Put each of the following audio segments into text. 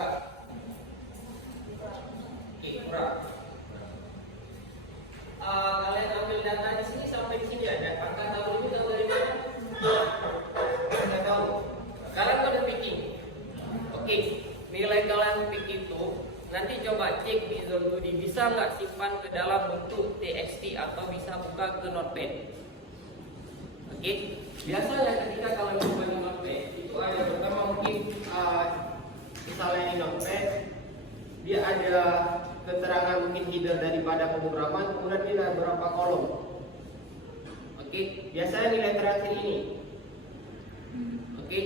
Enggak. Oke, kurang. Kalian ambil data di sini sampai di sini ada. Angka tahun ini tahu dari mana? Nggak tahu. Kalian pada picking. Oke, nilai kalian pick itu nanti coba cek di Zone2D bisa nggak simpan ke dalam bentuk TXT atau bisa buka ke Notepad. Oke, biasanya ketika kalian buka di Notepad itu ada pertama mungkin misalnya di Notepad dia ada keterangan mungkin header daripada pemrograman, kemudian dia ada beberapa kolom. Oke, biasanya nilai terakhir ini. Oke,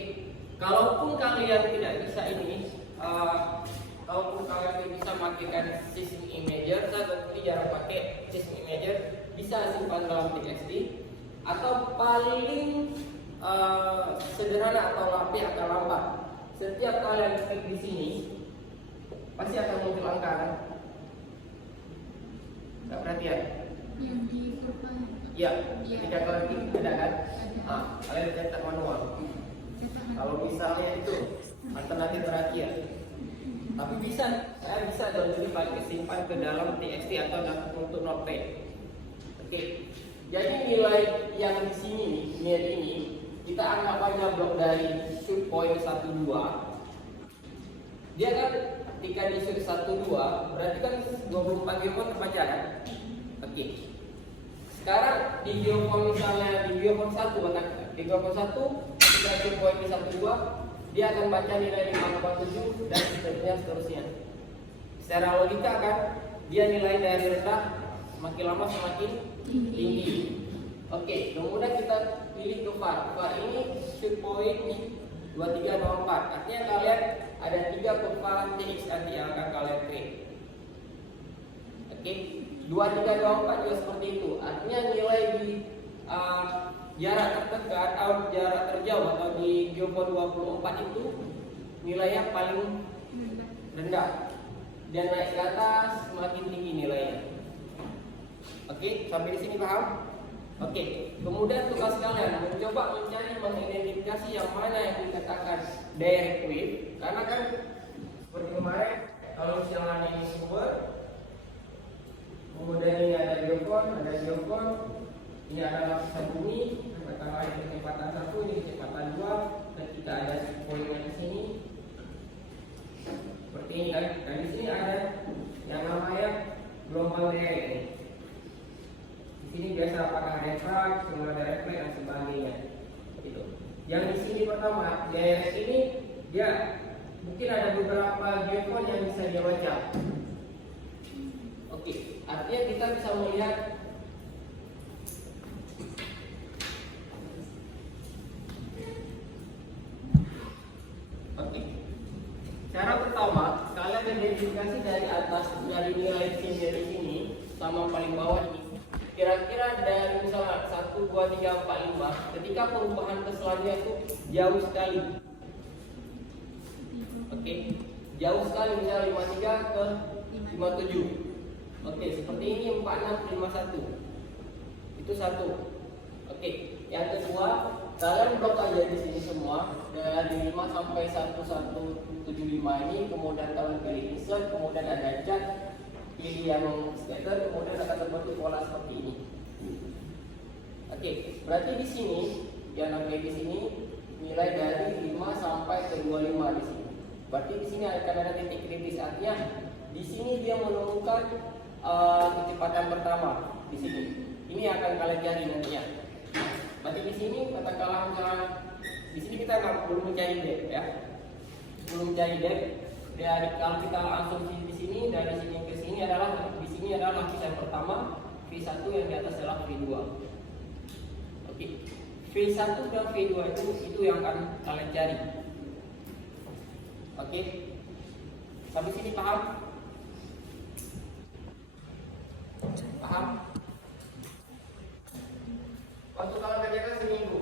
kalaupun kalian tidak bisa ini, kalaupun kalian tidak bisa memakai system imager, saya berarti jarang pakai system imager, bisa simpan dalam TXT atau paling sederhana atau akan lambat. Setiap kalian klik di sini pasti akan muncul angka kan? Nggak perhatian? Yang di kurva. Iya, ketika kalian klik ada kan? Kalian cetak manual. Kalau misalnya itu alternatif terakhir, tapi bisa, saya bisa jadi pakai simpan ke dalam TXT atau untuk Notepad. Oke, jadi nilai yang di sini, nilai ini kita anggap aja blok dari shoot point 12. Dia kan ketika di shoot 12 berarti kan 24 geofon terbaca kan? Oke. Sekarang di geofon misalnya di geofon 1 bahkan di geofon 1 ketika shoot point di 12 dia akan baca nilai 5,7 dan seterusnya. Secara logika kan dia nilai dari rendah semakin lama semakin tinggi. Oke, kemudian kita pilih ke VAR. VAR ini shoot point 2324. Artinya kalian ada 3 kurva TX nanti yang akan kalian create. Oke, 2324 juga seperti itu. Artinya nilai di jarak terdekat atau jarak terjauh atau di geofon 24 itu nilainya paling rendah dan naik ke atas semakin tinggi nilainya. Oke, sampai di sini paham? Oke, kemudian tugas kalian mencoba mencari mengidentifikasi yang mana yang dikatakan direct wave, karena kan seperti kemarin kalau misalnya ini sumber, kemudian ini ada geofon, ini ada lapisan bumi, katakanlah ini kecepatan 1, ini kecepatan 2, ketika ada poinnya di sini, seperti ini kan, dan di sini ada yang namanya gelombang direct. Di sini biasa apakah refrakt, kemudian ada refleks dan sebagainya. Gitu. Yang di sini pertama, direct ini dia mungkin ada beberapa geofon yang bisa dia baca. Oke, artinya kita bisa melihat cara pertama, kalian identifikasi dari atas dari nilai dari sini sama paling bawah ini. Kira-kira dari misalnya 1, 2, 3, 4, 5 ketika perubahan ke selanjutnya itu jauh sekali. Oke, jauh sekali misalnya 53 ke 57. Oke, seperti ini 46, 51. Itu satu. Oke, yang kedua, kalian blok aja di sini semua dari 5 sampai 1175 ini, kemudian kalian pilih insert, kemudian ada cat, pilih yang scatter, kemudian akan terbentuk pola seperti ini. Oke, berarti di sini yang namanya di sini nilai dari 5 sampai ke 25 di sini. Berarti di sini akan ada titik kritis, artinya di sini dia menemukan kecepatan pertama di sini. Ini yang akan kalian cari nantinya. Berarti di sini katakanlah misalnya di sini kita belum mencari depth ya, belum mencari depth. Dari kalau kita langsung di sini dari sini ke sini adalah di sini adalah lapisan pertama V1 yang di atas adalah V2. Oke, V1 dan V2 itu yang akan kalian cari. Oke, sampai sini paham? Paham? Waktu kalian kerjakan seminggu,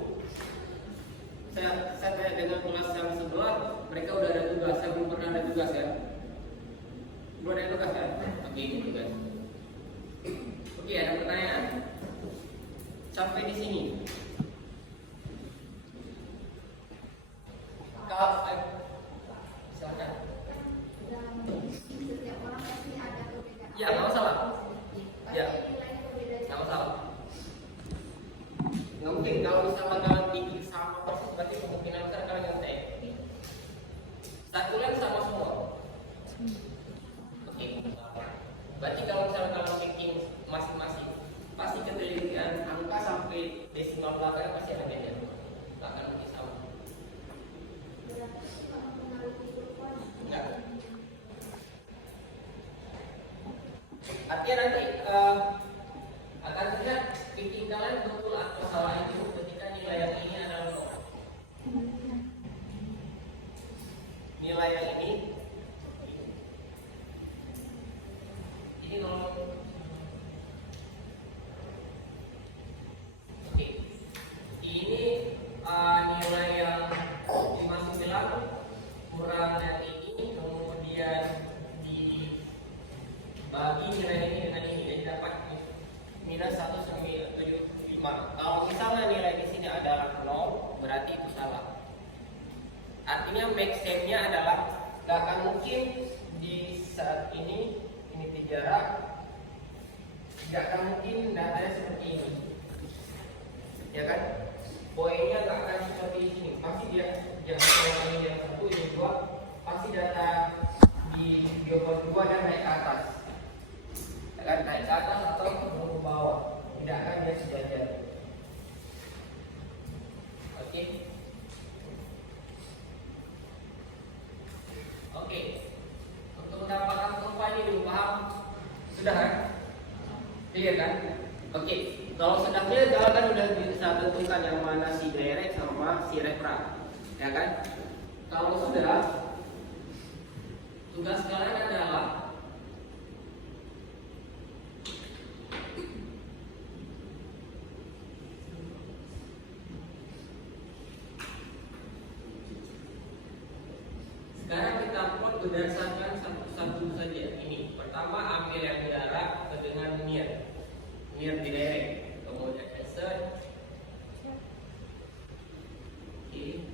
saya tanya dengan kelas yang sebelah, mereka udah ada tugas, saya belum pernah ada tugas ya. Belum ada tugas ya? Oke, ini tugas. Oke, ada pertanyaan? Sampai di sini. Silakan. Oke. Berarti kalau misalnya kalau checking masing-masing, pasti ketelitian angka sampai desimal belakang pasti ada beda. Nggak akan mungkin sama. Enggak. Artinya nanti akan terlihat checking kalian betul atau salah itu ketika nilai yang ini adalah 0. Nilai yang ini 0. Oke. Ini nilai yang dimasuk bilang kurang yang ini, kemudian dibagi nilai ini dengan ini, jadi dapat minus 1,75. Kalau misalnya nilai di sini adalah 0, berarti itu salah. Artinya make-nya adalah gak akan mungkin di saat ini jarak, gak akan mungkin datanya seperti ini, ya kan? Poinnya gak akan seperti ini, pasti dia yang ini yang satu, yang dua, pasti data di jawaban 2 dan naik ke atas, ya kan? Naik ke atas atau ke bawah, tidak akan dia sejajar. Oke. Oke, untuk mendapatkan kurva ini dulu paham? Sudah kan? Clear kan? Oke, kalau sudah clear kalian kan udah bisa tentukan yang mana si direct sama si refra, ya kan? Kalau sudah, tugas kalian adalah sekarang kita plot berdasarkan satu-satu saja. Ini pertama ambil yang jarak dengan near direct, kemudian insert. Oke.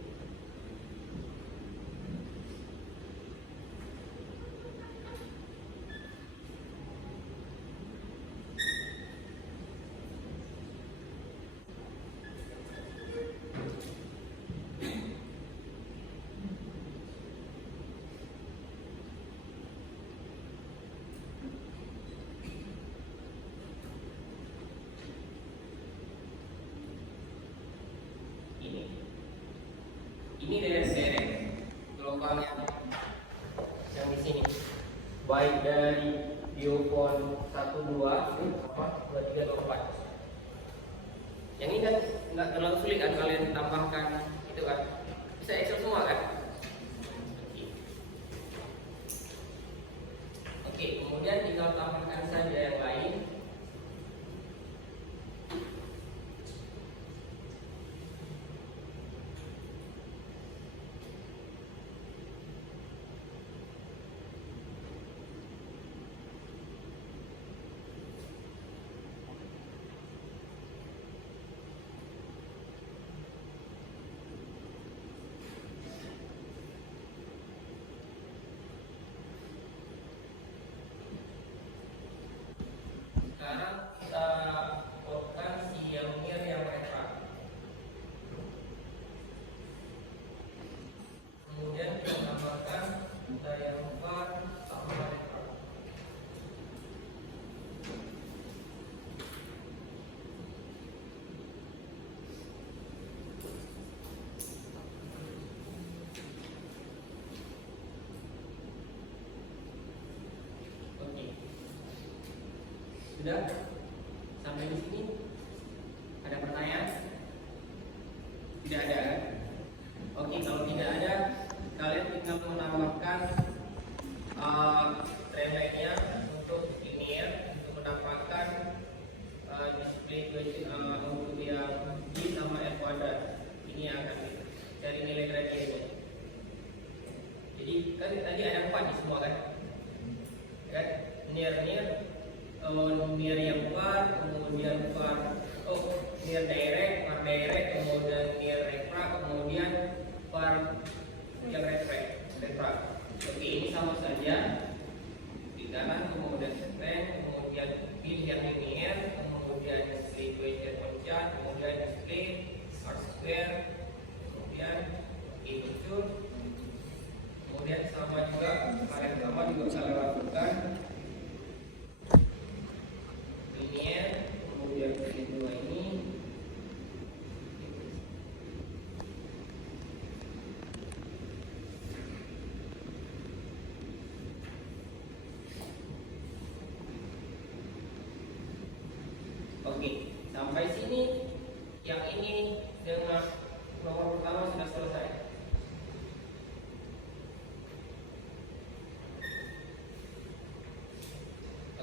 Ini direct gelombang yang di sini, baik dari biopon 1, 2, 3, 4. Yang ini kan nggak terlalu sulit kan kalian tambahkan itu kan, bisa Excel semua kan? Oke, kemudian tinggal tambahkan saja yang lain. Sekarang kita plotkan si yang near yang refra. Kemudian kita tambahkan yang far sama refra. Oke. Sudah? Sampai di sini? Ada pertanyaan? Tidak ada kan? Oke, kalau tidak ada, kalian tinggal menambahkan trendline-nya untuk linear untuk mendapatkan display untuk yang D sama F kuadrat. Ini yang akan dari nilai gradiennya. Jadi kan tadi ada 4 di semua kan? Kan? Near yang far, kemudian near direct, far direct, kemudian near refra, kemudian far yang refra. Oke, ini sama saja di kanan, kemudian strength, kemudian pilih yang linear, kemudian display equation on chart, kemudian display R square, kemudian muncul, kemudian sama juga kalian tambah juga bisa lewat hutan. Linear, kemudian ini dua ini. Oke, sampai sini yang ini dengan nomor pertama sudah selesai.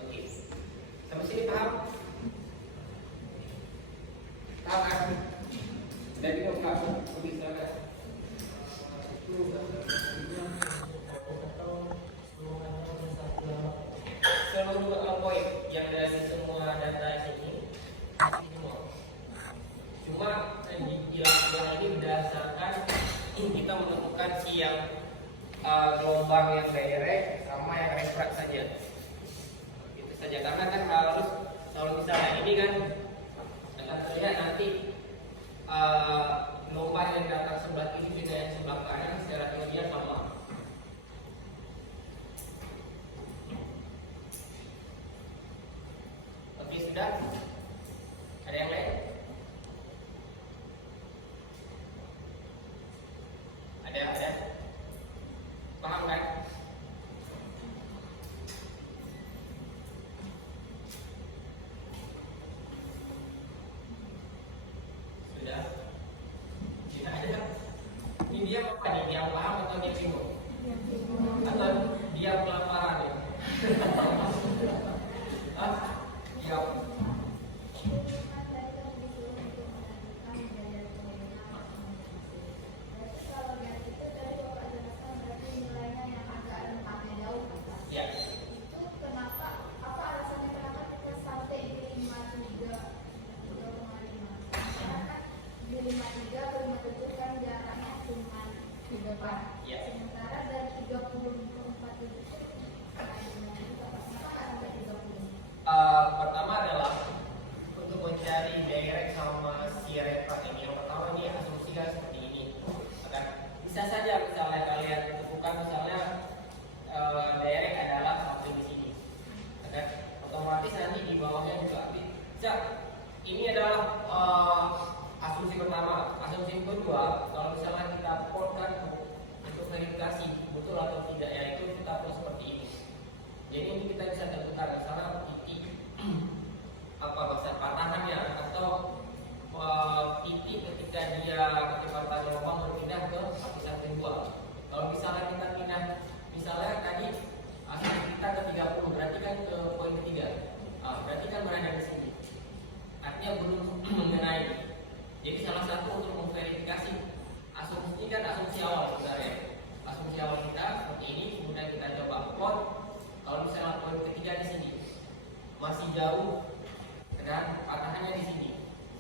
Oke, sampai sini paham? Paham kan? Dan bingung nggak? Oke, silakan. Seluruh poin yang dari semua data ini semua. Cuma istilah ini berdasarkan kita menemukan si yang gelombang yang direct sama yang refrak saja. Itu saja, karena kan harus kalau misalnya ini kan akan terlihat nanti gelombang yang datang sebelah kiri dengan yang sebelah kanan secara ilmiah sama. Oke, sudah? Ada yang lain? Ada. Paham kan? Sudah? Tidak ada. Ini dia apa nih? Yang paham atau dia bingung? Atau dia kelaparan ya? Iya. Sementara dari 34 itu pertama adalah untuk mencari direct sama si refrak ini. Yang pertama ini asumsikan seperti ini. Akan bisa saja misalnya kalian tentukan misalnya direct adalah satu di sini. Akan otomatis nanti di bawahnya juga bisa. Ini adalah asumsi pertama. Asumsi kedua, kalau misalnya kita portkan untuk verifikasi betul atau tidak, yaitu kita perlu seperti ini. Jadi ini kita bisa tentukan misalnya titik apa besar patahannya atau titik ketika dia kecepatan gelombang berpindah ke lapisan kedua. Kalau misalnya kita pindah, misalnya tadi asumsi kita ke 30, berarti kan ke poin ketiga. Berarti kan berada di sini. Artinya belum mengenai. Jadi salah satu untuk memverifikasi asumsi ini kan asumsi awal sebenarnya. Asumsi awal kita seperti ini, kemudian kita coba plot. Kalau misalnya poin ketiga di sini masih jauh dan patahannya di sini,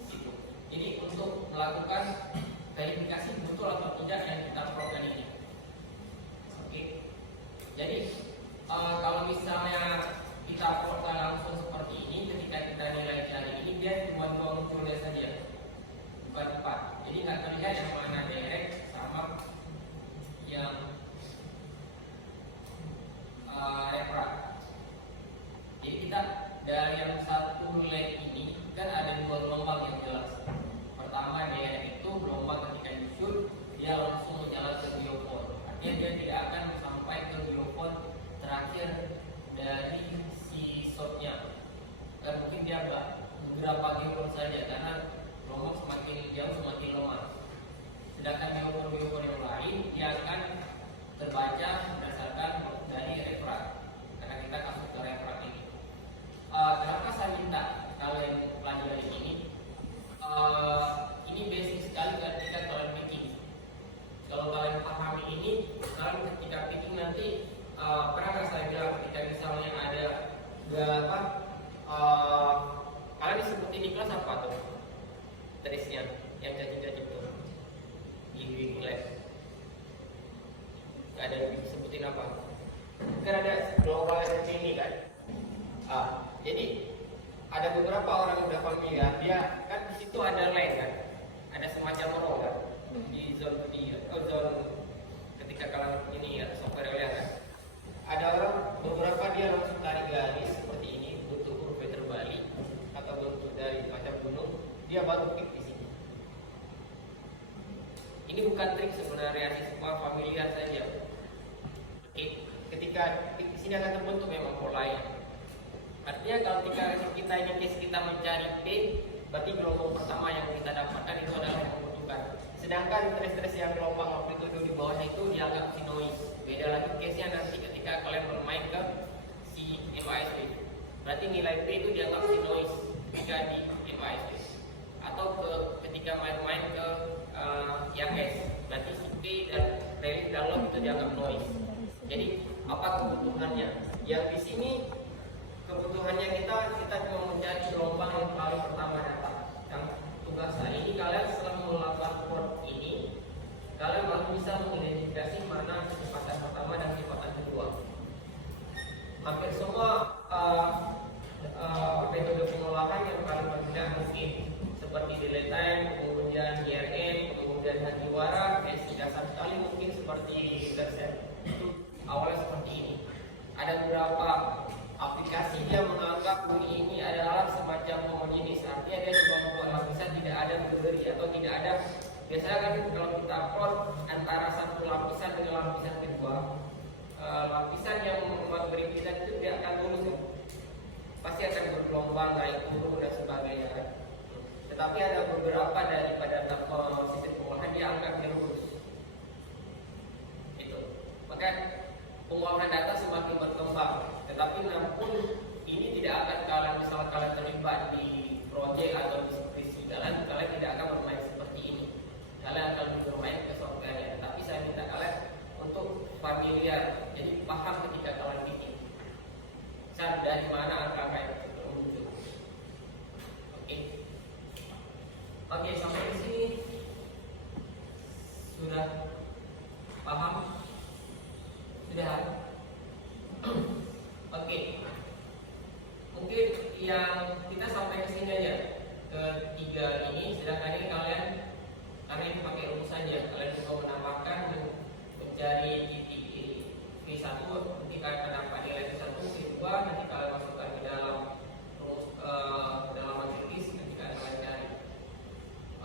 gitu. Jadi untuk melakukan verifikasi betul atau tidak yang kita plotkan ini. Oke. Jadi kalau misalnya kita plotkan langsung seperti ini, ketika kita nilai cari ini dia cuma dua munculnya saja, bukan 4. Jadi nggak terlihat yang mana direct sama yang refrak. Jadi kita dari yang satu leg ini kan ada dua gelombang yang jelas. Pertama dia itu gelombang ketika nyusut dia langsung menjalar ke biofon. Artinya dia tidak akan sampai ke biofon terakhir dari si shotnya. Dan mungkin dia beberapa biofon saja karena gelombang semakin jauh semakin lemah. Sedangkan biofon yang lain dia akan terbaca berdasarkan dari refrak, karena kita kasus ke refrak ini. Kenapa saya minta kalian pelajari ini? Ini basic sekali ketika kalian picking. Kalau kalian pahami ini, kalian ketika picking nanti pernah nggak saya bilang ketika misalnya ada berapa kalian disebutin di kelas apa tuh? Terisnya yang cacing-cacing tuh di lab. Gak ada disebutin apa? Kan ada global seperti ini kan? Jadi ada beberapa orang yang udah familiar, dia kan di situ ada line kan, ada semacam row kan di zone D, zone ketika kalian ini ya software kan, ada orang baru klik di sini. Ini bukan trik sebenarnya, semua familiar saja. Oke, ketika klik di sini akan terbentuk memang polanya. Artinya kalau kita ini case kita mencari P, berarti gelombang pertama yang kita dapatkan itu adalah yang membutuhkan. Sedangkan trace yang gelombang amplitudo di bawahnya itu dianggap sinoid. Beda lagi case-nya nanti ketika kalian bermain ke si MASB. Berarti nilai P itu dianggap sinoid jika di MASB. Atau ketika main-main ke yang S, berarti si P dan relief download itu dianggap noise. Jadi apa kebutuhannya? Yang di sini kebutuhannya kita cuma mencari gelombang yang paling pertama datang. Yang tugas hari ini kalian setelah melakukan chord ini, kalian baru bisa mengidentifikasi mana kecepatan pertama dan kecepatan kedua. Hampir semua metode pengolahan yang paling banyak mungkin seperti delay time, kemudian GRN, kemudian Hagiwara, dasar sekali mungkin seperti intercept. Itu awalnya seperti ini. Ada beberapa aplikasi yang menganggap bunyi ini adalah semacam homogenis, artinya dia cuma membuat lapisan, tidak ada kategori atau tidak ada. Biasanya kan kalau kita upload antara satu lapisan dengan lapisan kedua, lapisan yang memberi pilihan itu tidak akan lurus ya. Pasti akan bergelombang, naik turun dan sebagainya kan. Tetapi ada beberapa daripada sistem pengolahan dia angkat lurus. Itu. Maka pengolahan data semakin berkembang. Tetapi namun ini tidak akan misalnya kalian terlibat di proyek atau di skripsi kalian tidak akan bermain seperti ini. Kalian akan bermain ke software-nya. Tapi saya minta kalian untuk familiar, jadi paham ketika kalian bikin. Dari mana angka-angka itu muncul. Oke, sampai di sini sudah paham? Sudah? Oke. Mungkin yang kita sampai ke sini aja. Ketiga ini, sedangkan ini kalian karena ini pakai rumus saja. Kalian juga menambahkan mencari titik V1, nanti kalian akan dapat nilai V1, V2, nanti kalian masukkan ke dalam rumus dalam matriks, nanti kalian cari.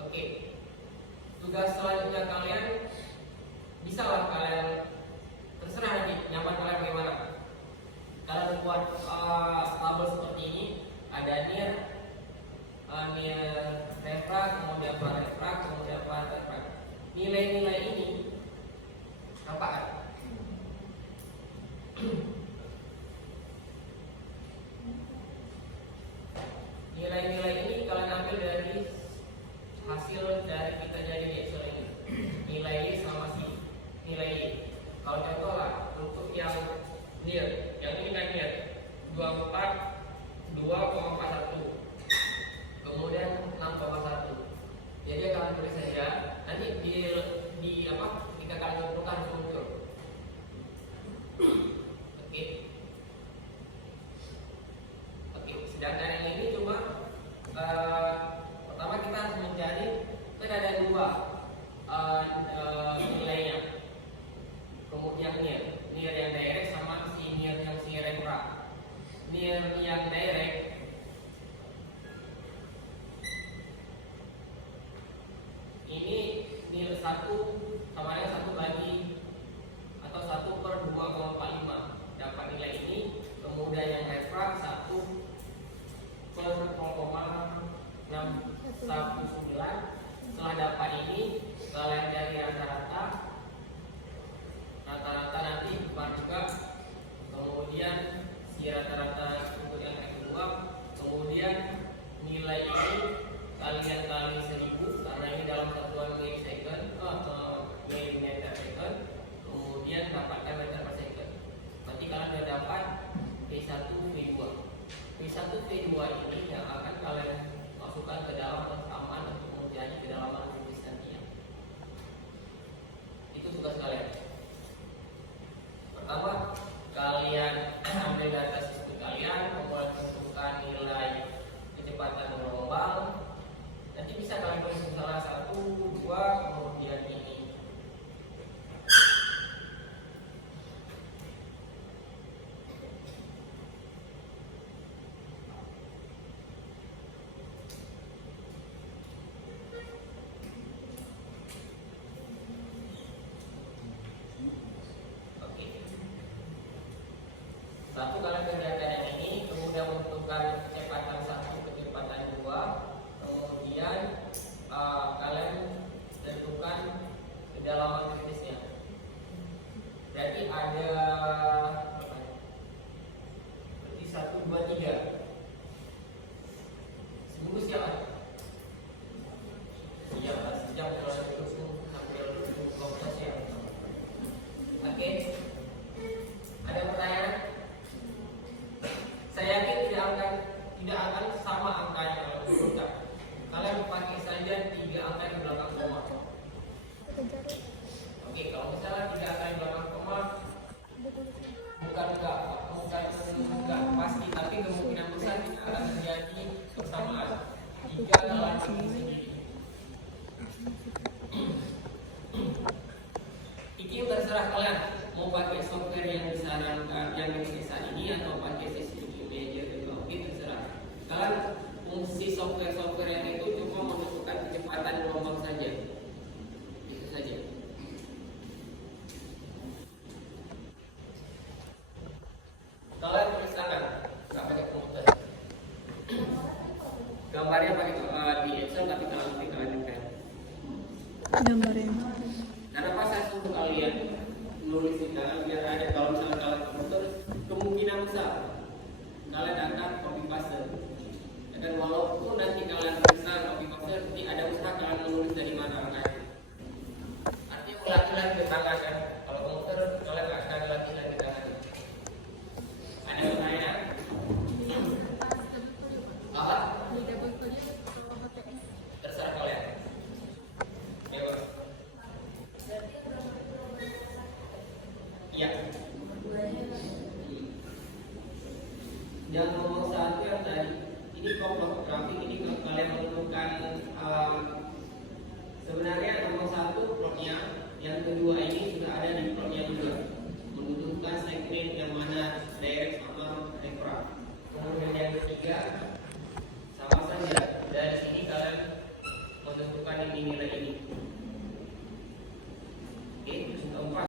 Oke. Tugas selanjutnya kalian bisa lah kalian terserah nanti nyaman kalian bagaimana. Kalian buat tabel seperti ini, ada near refrag, kemudian refrag, kemudian refrag. Nilai-nilai ini apa kan? Nilai-nilai ini kalian ambil dari hasil dari kita jadi di Excel ini. Nilai Y sama si nilai Y. Kalau contoh lah untuk yang near, yang ini kan near 2,41, kemudian 6,1. Jadi kalian tulis saja. Nanti di apa? Ketika kalian tentukan muncul. Oke, sedangkan yang ini cuma pertama kita harus mencari, kan ada dua nilainya. Kemudian near yang direct sama si near yang si refrag. Near yang direct ini nilai 1 sama dengan 1 bagi atau 1/2,45 dapat nilai ini. Kemudian yang refrag 1/0,619. Setelah dapat ini kalian cari rata-rata nanti bukan juga. Kemudian si rata-rata untuk yang kedua, kemudian nilai ini kalian kali 1000 karena ini dalam satuan milisecond, milimeter second. Kemudian dapatkan meter per second. Berarti kalian sudah dapat V1 V2. V1 V2 ini yang akan kalian masukkan ke dalam persamaan untuk menjadi kedalaman kubis nantinya. Itu tugas kalian. Pertama, kalian ambil data sistem kalian, kemudian tentukan nilai kecepatan gelombang. Nanti bisa kalian tulis salah 1, 2, kemudian ini. Satu, kalian kerjakan yang ini, kemudian menentukan kecepatan 1, kecepatan 2, kemudian kalian tentukan kedalaman kritisnya. Jadi ada berarti 1, 2, 3. Sebungkus ya Mas? Iya Mas, sejam kalau terus sampai 12 ya. Oke. Ada pertanyaan? Saya yakin tidak akan sama angkanya kalau diurutkan. Kalian pakai saja 3 angka di belakang koma. Oke, kalau misalnya 3 angka di belakang koma, bukan enggak pasti, tapi kemungkinan besar tidak akan terjadi bersamaan jika kalian sendiri. Ini terserah kalian mau pakai software yang disarankan yang di saat ini atau pakai System Manager atau terserah. Kalian fungsi software yang itu cuma menentukan kecepatan gelombang saja. Itu saja. Kalian tulis tangan, nggak pakai komputer. Gambarnya pakai di Excel tapi kalian tekan. Gambarnya. Kenapa saya suruh kalian nulis di tangan biar ada, kalau misalnya kalian komputer kemungkinan besar kalian akan copy paste. Dan walaupun nanti kalian bisa copy paste, nanti ada usaha kalian menulis dari mana angkanya. Artinya ulang-ulang ke tangan kan. Kalau komputer kalian nggak akan latih lagi tangan. Ada pertanyaan? Apa? Terserah kalian. Ya, Pak. Iya. Yang nomor 1 yang tadi, ini kelompok grafik, ini kalian menentukan sebenarnya nomor 1 plotnya, yang kedua ini sudah ada di plotnya juga, menentukan segmen yang mana direct sama reference. Kemudian yang ketiga sama saja, dari sini kalian menentukan ini nilai ini.